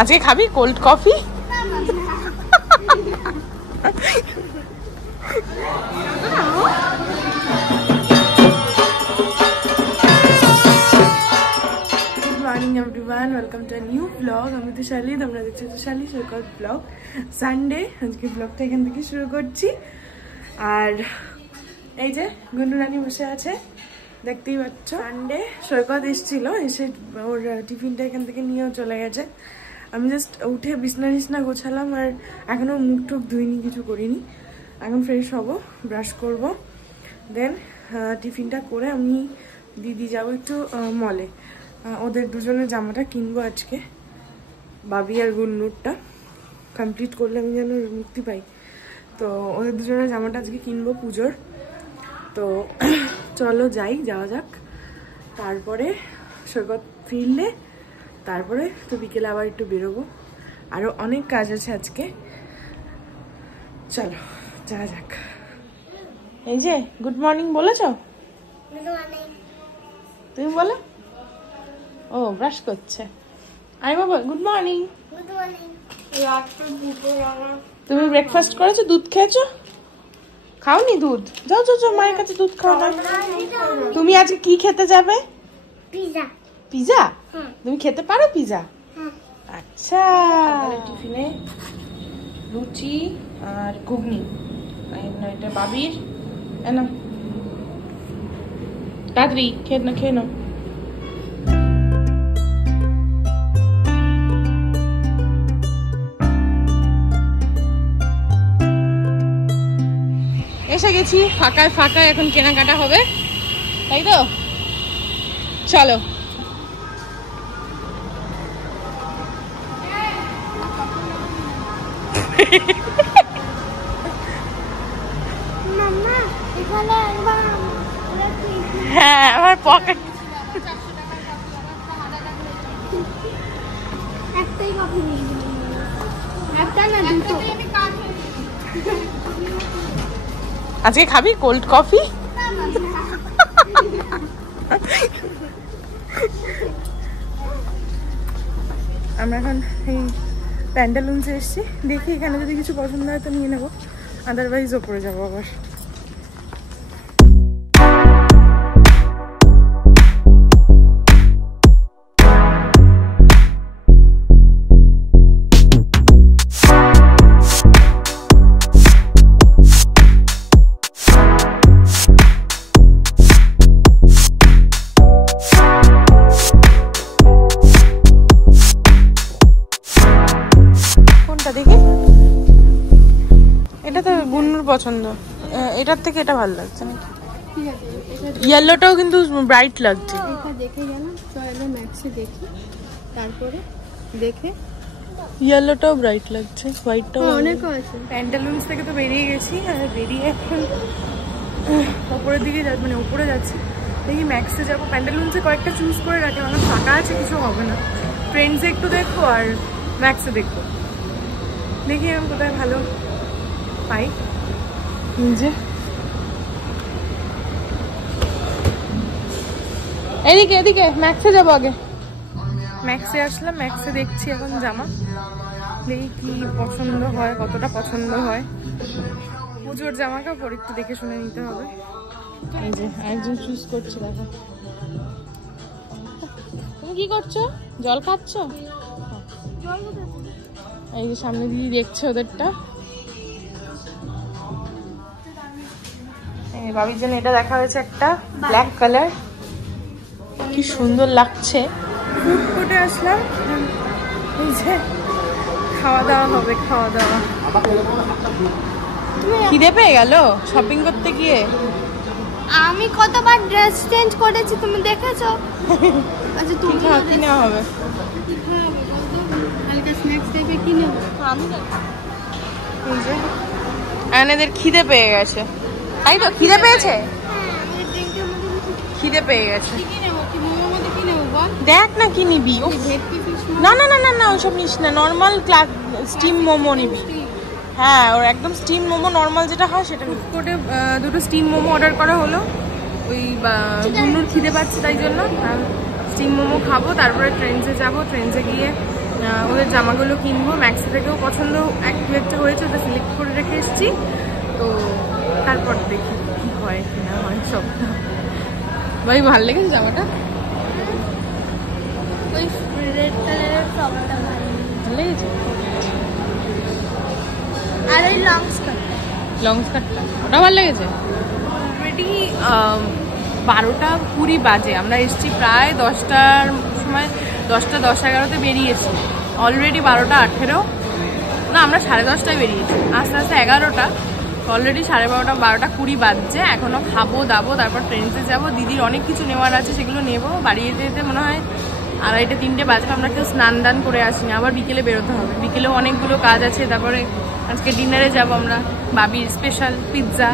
আজকে খাবি cold coffee? Morning everyone, welcome to a new blog. আমি তো শালি, তোমরা দেখছো তো শালি সৈকত ব্লগ। সানডে আজকে ব্লগটা এখান থেকে শুরু করছি। আর এই যে গুন্ডু রানী বসে আছে, দেখতেই পাচ্ছ। সানডে সৈকত এসেছিল, এসে ওর টিফিনটা এখান থেকে নিয়েও চলে গেছে। আমি জাস্ট উঠে বিছনা গোছালাম, আর এখনো মুখ টুক ধুইনি, কিছু করিনি। এখন ফ্রেশ হব, ব্রাশ করব, দেন টিফিনটা করে আমি দিদি যাবো একটু মলে। ওদের দুজনের জামাটা কিনবো আজকে, বাবি আর গুন্নুরটা কমপ্লিট করলে আমি যেন মুক্তি পাই। তো ওদের দুজনের জামাটা আজকে কিনবো পুজোর। তো চলো যাওয়া যাক। তারপরে সৈকত ফিরলে তারপরে তো বিকেলে আবার একটু বেরোবো, আরও অনেক কাজ আছে আজকে। চলো যাওয়া যাক। এই যে গুড মর্নিং বলেছ? তুমি বলো। ও ব্রাশ করছে। আমি বাবা গুড মর্নিং। তুমি ব্রেকফাস্ট করেছো? দুধ খেয়েছো? খাওনি দুধ? যাও মায়ের কাছে দুধ খাও না। তুমি আজকে কি খেতে যাবে? পিজা। পিজা? তুমি খেতে পারো পিজা? আচ্ছা। টিফিনে লুচি আর ঘুগনি, এটা বাবির। না তাড়াতাড়ি খেয়ে নাও। এসে গেছি ফাঁকায়, এখন কেনাকাটা হবে, তাই তো? চলো। হ্যাঁ, আমার পকেট আজকে খাবি কোল্ড কফি? আমরা এখন এই প্যান্টালুন্সে এসেছি, দেখি এখানে যদি কিছু পছন্দ হয় তো নিয়ে নেবো, আদারওয়াইজ ওপরে যাবো আবার। এটা তো গুন্নুর পছন্দ, এটার থেকে এটা ভালো লাগছে নাকি? ইয়েলোটাও কিন্তু ব্রাইট লাগছে। এটা দেখে গেলাম, চলো ম্যাক্সে দেখি, তারপরে দেখে ইয়েলোটাও ব্রাইট লাগছে, হোয়াইটটাও অনেক আছে। প্যান্টালুন্স থেকে তো বেরিয়ে গেছি, আর বেরিয়ে এখন ওপরের দিকে মানে ওপরে যাচ্ছি। দেখি ম্যাক্সে যাবো। প্যান্টালুন্সে কয়েকটা চুজ করে রাখি, আমার ফাঁকা আছে, কিছু হবে না। ট্রেন্ডসে একটু দেখবো আর ম্যাক্সে দেখবো। দেখি আমি কোথায় ভালো পাই। যে এদিকে ম্যাক্সে যাবো আগে। ম্যাক্সে আসলাম, ম্যাক্সে দেখছি এখন জামা, দেখি কি পছন্দ হয়, কতটা পছন্দ হয়। পুজোর জামা কাপড় একটু দেখে শুনে নিতে হবে। এই যে একজন চুজ করছে, দেখো। তুমি কি করছো? জল খাচ্ছ? এই যে সামনে দিদি দেখছে ওদেরটা। বাবির জন্য এটা দেখা হয়েছে, একটা ব্ল্যাক কালার, কি সুন্দর লাগছে। ফুড কোর্টে আসলাম, এই যে খাওয়া দাওয়া হবে। খিদে পেয়ে গেল শপিং করতে গিয়ে। আমি কতবার ড্রেস চেঞ্জ করেছি, তুমি দেখেছো? আচ্ছা তুমি কি নেওয়া হবে? হালকা স্ন্যাক্স টাইপের কি নেব? এই যে আয়নাদের খিদে পেয়ে গেছে, তাই তো? খিদে পেয়েছে, খিদে পেয়ে গেছে। দেখ না কি নিবি। না ওইসব নিস না, নর্মাল স্টিম মোমো নিবি। হ্যাঁ, ওর একদম স্টিম মোমো নর্মাল যেটা হয় সেটা। ফুড কোর্টে দুটো স্টিম মোমো অর্ডার করা হলো, ওই গুন্নুর খিদে পাচ্ছে তাই জন্য। স্টিম মোমো খাবো, তারপরে ট্রেন্সে যাব। ট্রেন্সে গিয়ে ওদের জামাগুলো কিনবো। ম্যাক্সি থেকেও পছন্দ এক দু একটা হয়েছে, ওটা সিলেক্ট করে রেখে এসেছি। তো তারপর দেখি কি হয় কি না হয় সবটা। ভাই ভালো লেগেছে জামাটা? ওই রেড কালারের ফ্রকটা ভালো লেগেছে। আর ওই লং স্কার্টটা ওটা ভালো লেগেছে। অলরেডি 12:20 বাজে, আমরা এসেছি প্রায় 10টার সময়, 10টা 10-11তে বেরিয়েছি। অলরেডি 12:18, না আমরা 10:30টায় বেরিয়েছি, আস্তে আস্তে 11টা, অলরেডি 12:30 12:20 বাজছে। এখনো খাবো দাবো, তারপর ট্রেনতে যাবো। দিদির অনেক কিছু নেওয়ার আছে, সেগুলো নেবো। বাড়ি যেতে যেতে মনে হয় 2:30-3টে বাজবে। আমরা কেউ স্নান দান করে আসিনি, আবার বিকেলে বেরোতে হবে। বিকেলেও অনেকগুলো কাজ আছে। তারপরে আজকে ডিনারে যাব আমরা বাবির স্পেশাল পিৎজা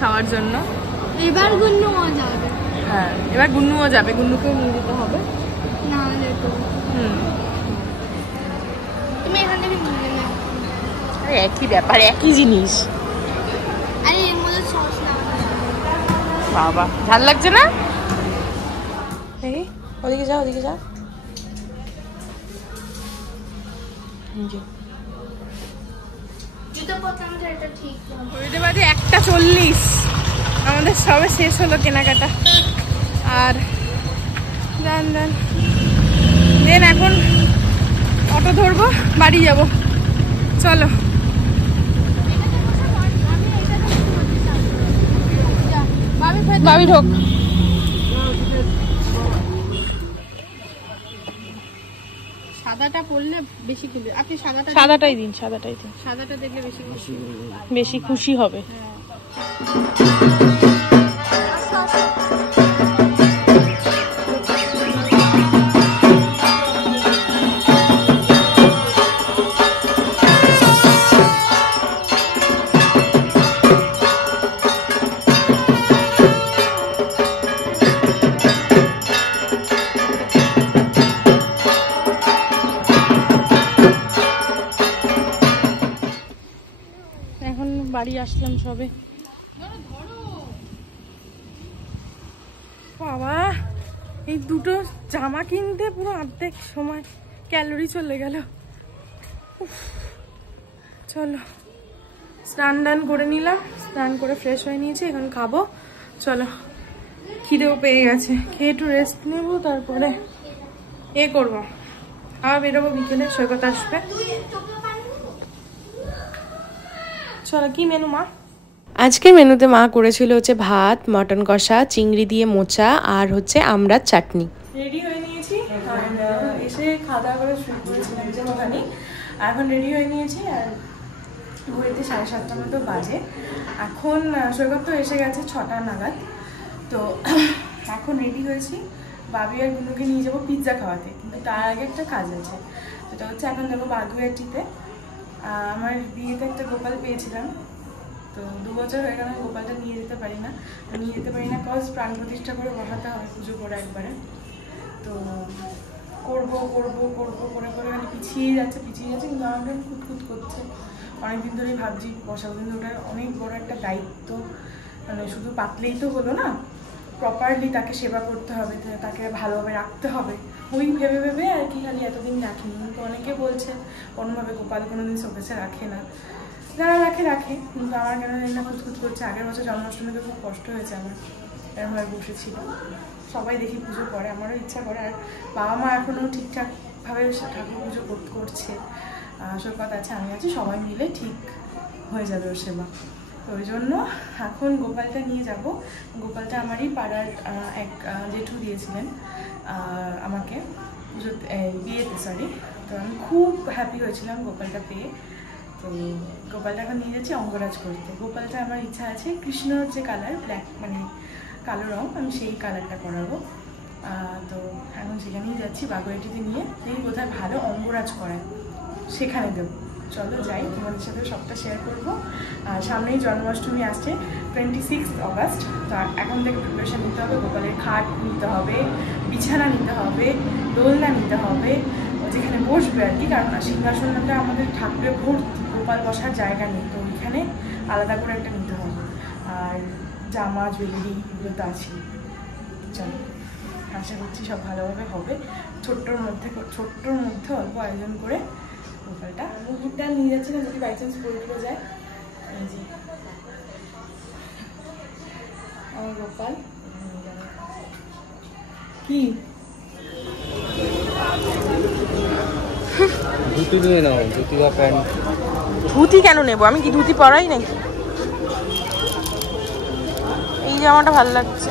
খাওয়ার জন্য। এবার গুন্নুও যাবে। হ্যাঁ, এবার গুন্নুও যাবে, গুন্নুকেও নিয়ে যেতে হবে। না হলে তো তুমি এখান থেকে নিয়ে নেবে। একই ব্যাপার, একই জিনিস। আরে এর মধ্যে সস না, বাবা ঝাল লাগছে না? এই ওদিকে যা, ওদিকে যা। জুতো পছন্দ, এটা ঠিক না। ঘড়িতে বাজে 1:40, আমাদের সবে শেষ হলো কেনাকাটা। আর দেন এখন অটো ধরবো, বাড়ি যাব। চলো বাবি ঢোক। সাদাটা পরলে বেশি খুশি। আপনি সাদাটাই দিন। সাদাটা দেখলে বেশি খুশি হবে। এখন বাড়ি আসলাম সবে। বাবা এই দুটো জামা কিনতে পুরো অর্ধেক সময় ক্যালোরি চলে গেল। চলো স্নান দান করে নিলাম, স্নান করে ফ্রেশ হয়ে নিয়েছি, এখন খাবো। চলো খিদেও পেয়ে গেছে, খেয়ে একটু রেস্ট নেবো, তারপরে করবো। আবার বেরোবো বিকেলে, সৈকত আসবে। চলো কি মেনু মা? আজকের মেনুতে মা করেছিল হচ্ছে ভাত, মটন কষা, চিংড়ি দিয়ে মোচা আর হচ্ছে আমড়ার চাটনি। রেডি হয়ে নিয়েছি, আর এসে খাওয়া দাওয়া করে শুরু করেছিলাম যে ওখানে। এখন রেডি হয়ে নিয়েছি, আর ঘুরেতে 7:30 মতো বাজে। এখন সৈকত তো এসে গেছে 6টা নাগাদ। তো এখন রেডি হয়েছি, বাবি আর গুনুকে নিয়ে যাবো পিৎজা খাওয়াতে। কিন্তু তার আগে একটা কাজ আছে, সেটা হচ্ছে এখন যাবো বাগুইয়াটিতে। আমার বিয়েতে একটা গোপাল পেয়েছিলাম, তো 2 বছর হয়ে গেল গোপালটা নিয়ে যেতে পারি না। কজ প্রাণ প্রতিষ্ঠা করে বসাতে হবে পুজো করে একবারে। তো করবো করে মানে পিছিয়ে যাচ্ছে, কিন্তু আমাকে খুঁতখুত করছে। অনেকদিন ধরেই ভাবছি বসাবো, কিন্তু ওটা অনেক বড় একটা দায়িত্ব। মানে শুধু পাতলেই তো হলো না, প্রপারলি তাকে সেবা করতে হবে, তাকে ভালোভাবে রাখতে হবে। ওই ভেবে আর কি খালি এতদিন রাখিনি। কিন্তু অনেকে বলছে কোনোভাবে গোপাল কোনোদিন শোকেসে রাখে না। যারা রাখে, কিন্তু আমার কেন জানি না খুঁতখুত করছে। আগের বছর জন্মাষ্টমীতে খুব কষ্ট হয়েছে আমার, এরমভাবে বসেছিল। সবাই দেখি পুজো করে, আমারও ইচ্ছা করে। আর বাবা মা এখনও ঠিকঠাকভাবে ঠাকুর পুজো করছে। সৈকত আছে, আমি আছি, সবাই মিলে ঠিক হয়ে যাবে ওর সেবা। তো ওই জন্য এখন গোপালটা নিয়ে যাব। গোপালটা আমারই পাড়ার এক জেঠু দিয়েছিলেন আমাকে বিয়েতে, তো আমি খুব হ্যাপি হয়েছিলাম গোপালটা পেয়ে। তো গোপালটা এখন নিয়ে যাচ্ছি অঙ্গরাজ করতে। গোপালটা আমার ইচ্ছা আছে কৃষ্ণর যে কালার, ব্ল্যাক মানে কালো রং, আমি সেই কালারটা করাবো। তো এখন সেখানেই যাচ্ছি বাগুইয়াটিতে নিয়ে। এই কোথায় ভালো অঙ্গরাজ করায় সেখানে দেবো। চলো যাই, তোমাদের সাথে সবটা শেয়ার করবো। সামনেই জন্মাষ্টমী আসছে 26 অগাস্ট। তো এখন থেকে প্রিপারেশন নিতে হবে, গোপালের খাট নিতে হবে, বিছানা নিতে হবে, দোলনা নিতে হবে, যেখানে বসবে আর কি। কারণ সিংহাসনটা আমাদের ঠাকুরের ভর্তি, গোপাল বসার জায়গা নেই, তো ওইখানে আলাদা করে একটা নিতে হবে। আর জামা জুয়েলারি এগুলো তো আছেই। চলো আশা করছি সব ভালোভাবে হবে। ছোট্টর মধ্যে অল্প আয়োজন করে গোপালটা মুরগিটা নিয়ে যাচ্ছি না, যদি বাই চান্স পড়ে যায়। এই যে আমার গোপাল কি ধুতি নিয়ে নাও, ধুতি বা প্যান্ট। ধুতি কেন নেবো? আমি কি ধুতি পরাই নাকি? এই জামাটা ভালো লাগছে।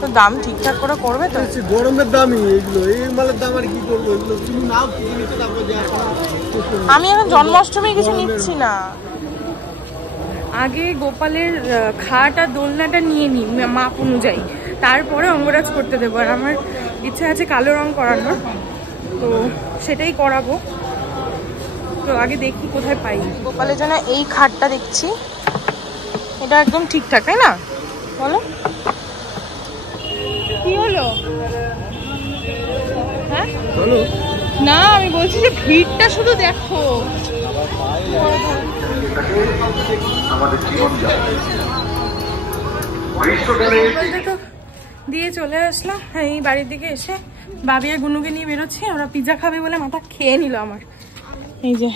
তো দাম ঠিকঠাক করে করবে তো? গরমের দামই এগুলো, এই মালের দাম আর কি করবো? এগুলো তুমি নাও, কিনে নিতে তারপর যা। আমি এখন জন্মাষ্টমীর কিছু নিচ্ছি না। আগে গোপালের খাট আর দোলনাটা নিয়ে নিই মাপ অনুযায়ী, তারপরে অঙ্গরাজ করতে দেবো। আর আমার ইচ্ছা আছে কালো রং করানোর, তো সেটাই করাবো। তো আগে দেখি কোথায় পাই। গোপালের জন্য এই খাটটা দেখছি, এটা একদম ঠিকঠাক, তাই না? বলো কি হলো? হ্যাঁ না, আমি বলছি যে ভিড়টা শুধু দেখো। তো দিয়ে চলে আসলাম এই বাড়ির দিকে এসে বাবি আর গুনুকে নিয়ে বেরোচ্ছি। আমরা পিৎজা খাবে বলে মাথা খেয়ে নিল আমার। এই যে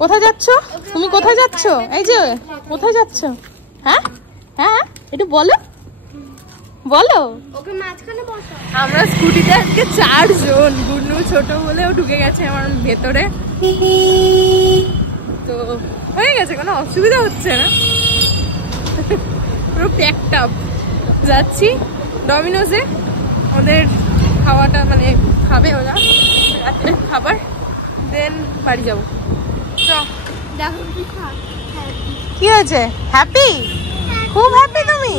কোথায় যাচ্ছ তুমি? কোথায় যাচ্ছ? এই যে কোথায় যাচ্ছ? হ্যাঁ হ্যাঁ একটু বলো বলো। আমরা স্কুটিতে আজকে 4 জন, গুনু ছোট বলেও ঢুকে গেছে আমার ভেতরে, তো হয়ে গেছে, কোনো অসুবিধা হচ্ছে না। পুরো প্যাকড আপ যাচ্ছি ডমিনোজে। ওদের খাওয়াটা মানে খাবে ওরা রাত্রের খাবার, দেন বাড়ি যাবো। কি হয়েছে? হ্যাপি? খুব হ্যাপি তুমি?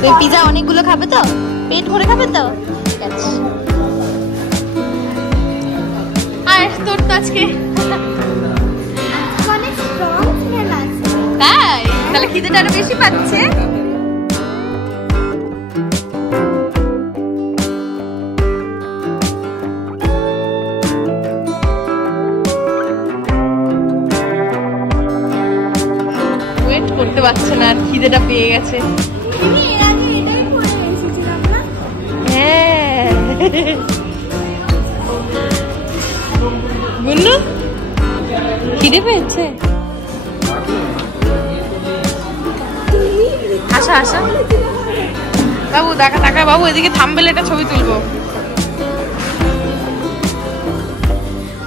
তুই পিজা অনেকগুলো খাবে তো? পেট ভরে খাবে তো? ঠিক আছে। আর তোর তো আজকে অনেক স্ট্রং স্মেল আছে। তাই? তাহলে খিদেটা আরো বেশি পাচ্ছে। ওয়েট করতে পারছে না, আর খিদেটা পেয়ে গেছে। হ্যাঁ গুন্নু খিদে পেয়েছে? আসা আসা বাবু, দেখা টাকা বাবু, এদিকে থাম্বনেলে একটা ছবি তুলবো।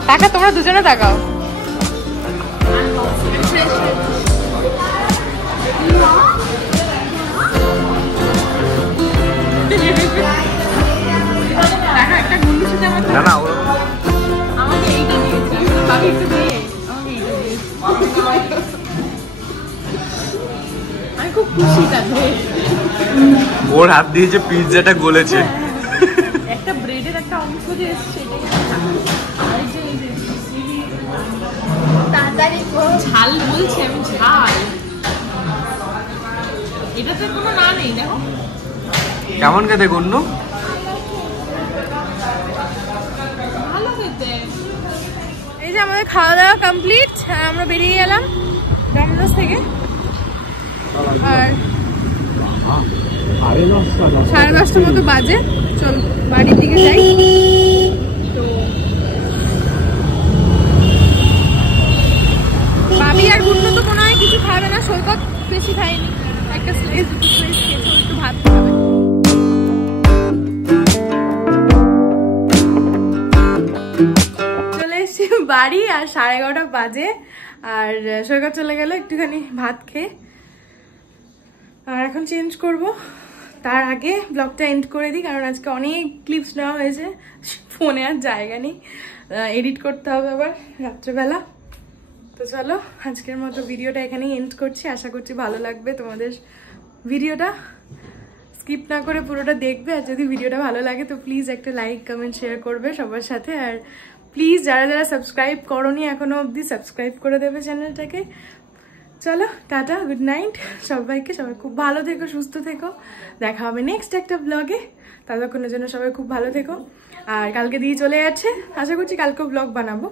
টাকা তোমরা দুজনে তাকাও। না না, আমাকে এইটা দিয়েছে, বাবু একটু দিয়ে আমাকে এইটা দিয়েছে। আমি খুব খুশি তাতে। ওর হাত দিয়ে যে পিৎজাটা গলেছে, একটা ব্রেডের একটা অংশ যে এসছে, তাড়াতাড়ি ঝাল বলছি আমি, ঝাল। এটাতে কোনো না নেই, দেখো কেমন খেতে গুন্নু? ভালো খেতে। এই যে আমাদের খাওয়া দাওয়া কমপ্লিট, আমরা বেরিয়ে গেলাম ডমিনোজ থেকে। আর 10:30 মতো বাজে, চল বাড়ির দিকে যাই। তো বাবি আর গুন্নু তো মনে হয় কিছু খাবে না, সৈকত বেশি খায়নি, একটা স্লাইস দুটো স্লাইস খেয়েছে, একটু ভাত খাবে। চলে এসছি বাড়ি, আর 11:30 বাজে। আর সৈকত চলে গেল একটুখানি ভাত খেয়ে। আর এখন চেঞ্জ করব, তার আগে ব্লগটা এন্ড করে দিই, কারণ আজকে অনেক ক্লিপস নেওয়া হয়েছে, ফোনে আর জায়গা নেই, এডিট করতে হবে আবার রাত্রেবেলা। তো চলো আজকের মতো ভিডিওটা এখানেই এন্ড করছি। আশা করছি ভালো লাগবে তোমাদের ভিডিওটা, স্কিপ না করে পুরোটা দেখবে। আর যদি ভিডিওটা ভালো লাগে তো প্লিজ একটা লাইক কমেন্ট শেয়ার করবে সবার সাথে। আর প্লিজ যারা যারা সাবস্ক্রাইব করোনি এখনো অবধি সাবস্ক্রাইব করে দেবে চ্যানেলটাকে। চলো টাটা, গুড নাইট সবাইকে। সবাই খুব ভালো থেকো, সুস্থ থেকো। দেখা হবে নেক্সট একটা ব্লগে। ততক্ষণের জন্য সবাই খুব ভালো থেকো। আর কালকে দিয়ে চলে যাচ্ছে, আশা করছি কালকেও ব্লগ বানাবো।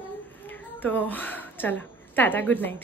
তো চলো, টাটা, গুড নাইট।